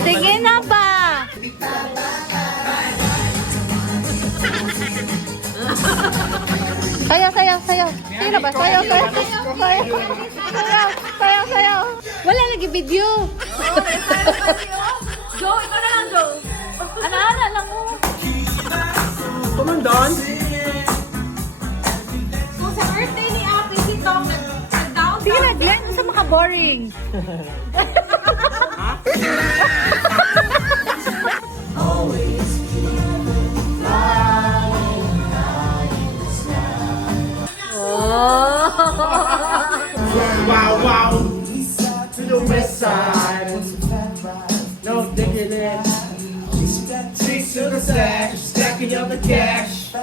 Sige na ba? Sayaw, sayaw, sayaw. Sige na ba? Sayaw, sayaw. Sayaw, sayaw. Wala lagi video. Joe, ikaw na lang, Joe. Ana-ana lang mo. Kumandan? So, sa birthday ni Ate, si Tom, nag-down. Sige na, Glenn. Sa maka-boring. Wow, wow! To the west side. No digging in. Streets to the stash, stacking up the cash.